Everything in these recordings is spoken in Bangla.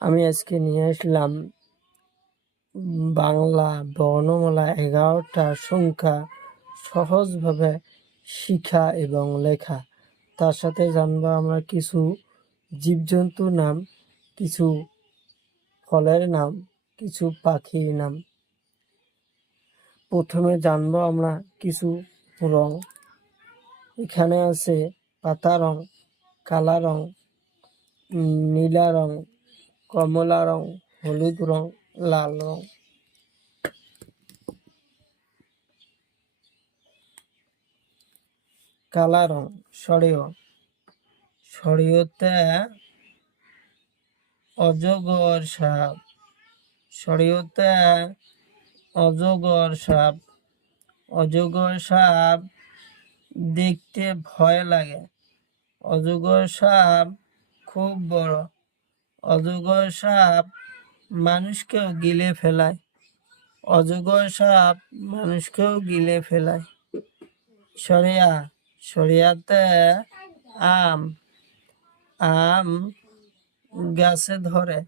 আমি আজকে নিয়ে আসলাম বাংলা বর্ণমালা 11টা সংখ্যা সহজভাবে শিখা এবং লেখা। তার সাথে জানবো আমরা কিছু জীবজন্তুর নাম, কিছু ফলের নাম, কিছু পাখির নাম। প্রথমে জানবো আমরা কিছু রং। এখানে আছে পাতা রং, কালা রং, নীলা রং, কমলা রং, হলুদ রং, লাল রং। কালা রং সরিয়তে অজগর সাপ, সরিয়তে অজগর সাপ। অজগর সাপ দেখতে ভয় লাগে। অজগর সাপ খুব বড়। অজগর সাপ মানুষকেও গিলে ফেলায়। অজগর সাপ মানুষকেও গিলে ফেলায়। সরিয়াতে আম গাছে ধরে।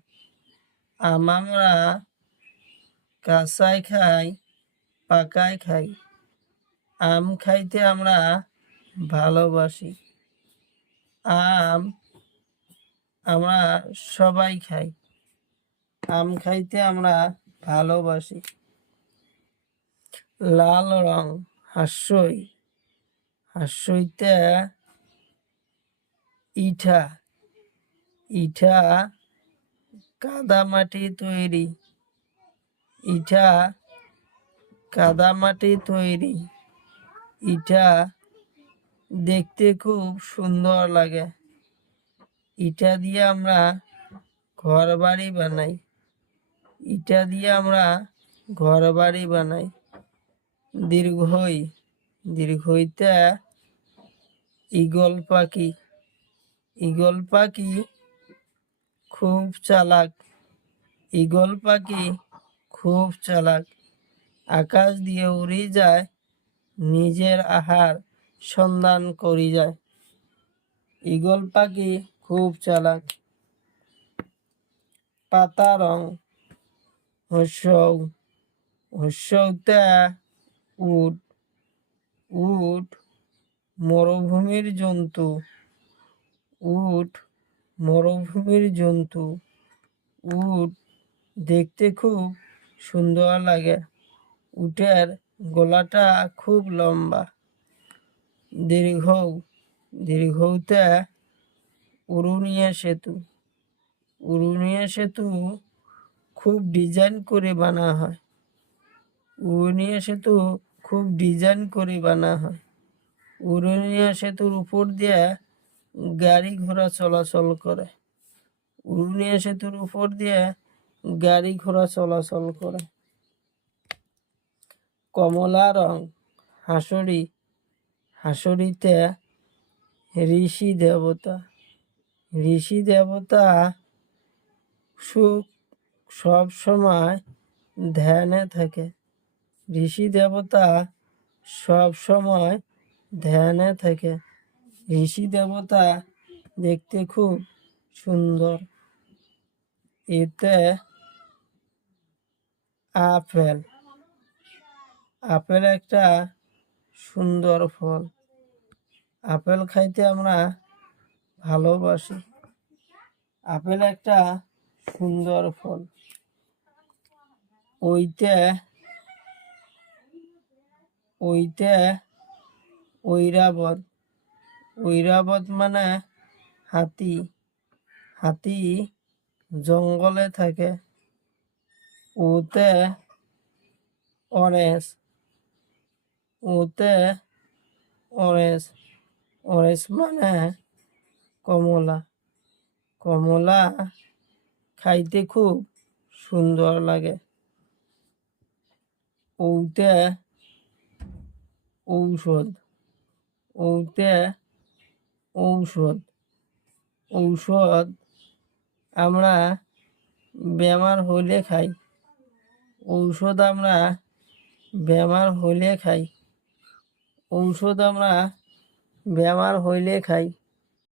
আম আমরা কাঁচাই খাই, পাকাই খাই। আম খাইতে আমরা ভালোবাসি। আম আমরা সবাই খাই। আম খাইতে আমরা ভালোবাসি। লাল রং হাঁসইতে ইটা কাদামাটি তৈরি। ইটা দেখতে খুব সুন্দর লাগে। ইটা দিয়ে আমরা ঘর বাড়ি বানাই। দীর্ঘইতে ঈগল পাখি খুব চালাক। আকাশ দিয়ে উড়ে যায়, নিজের আহার সন্ধান করি যায়। ঈগল পাখি খুব চালাক। পাতা রং হর্ষৌতে উট মরুভূমির জন্তু। উট দেখতে খুব সুন্দর লাগে। উটের গলাটা খুব লম্বা। দীর্ঘতে উড়ুনিয়া সেতু খুব ডিজাইন করে বানা হয়। উড়ুনিয়া সেতুর উপর দিয়ে গাড়ি ঘোড়া চলাচল করে। কমলা রং হাঁসুরিতে ঋষি দেবতা সব সময় ধ্যানে থাকে। ঋষি দেবতা দেখতে খুব সুন্দর। এতে আপেল একটা সুন্দর ফল। আপেল খাইতে আমরা ভালোবাসি। আপেল একটা সুন্দর ফল। ওইতে ঐরাবত মানে হাতি জঙ্গলে থাকে। ওতে অরেঞ্জ মানে কমলা খাইতে খুব সুন্দর লাগে। ওতে ঔষধ আমরা বেমার হইলে খাই।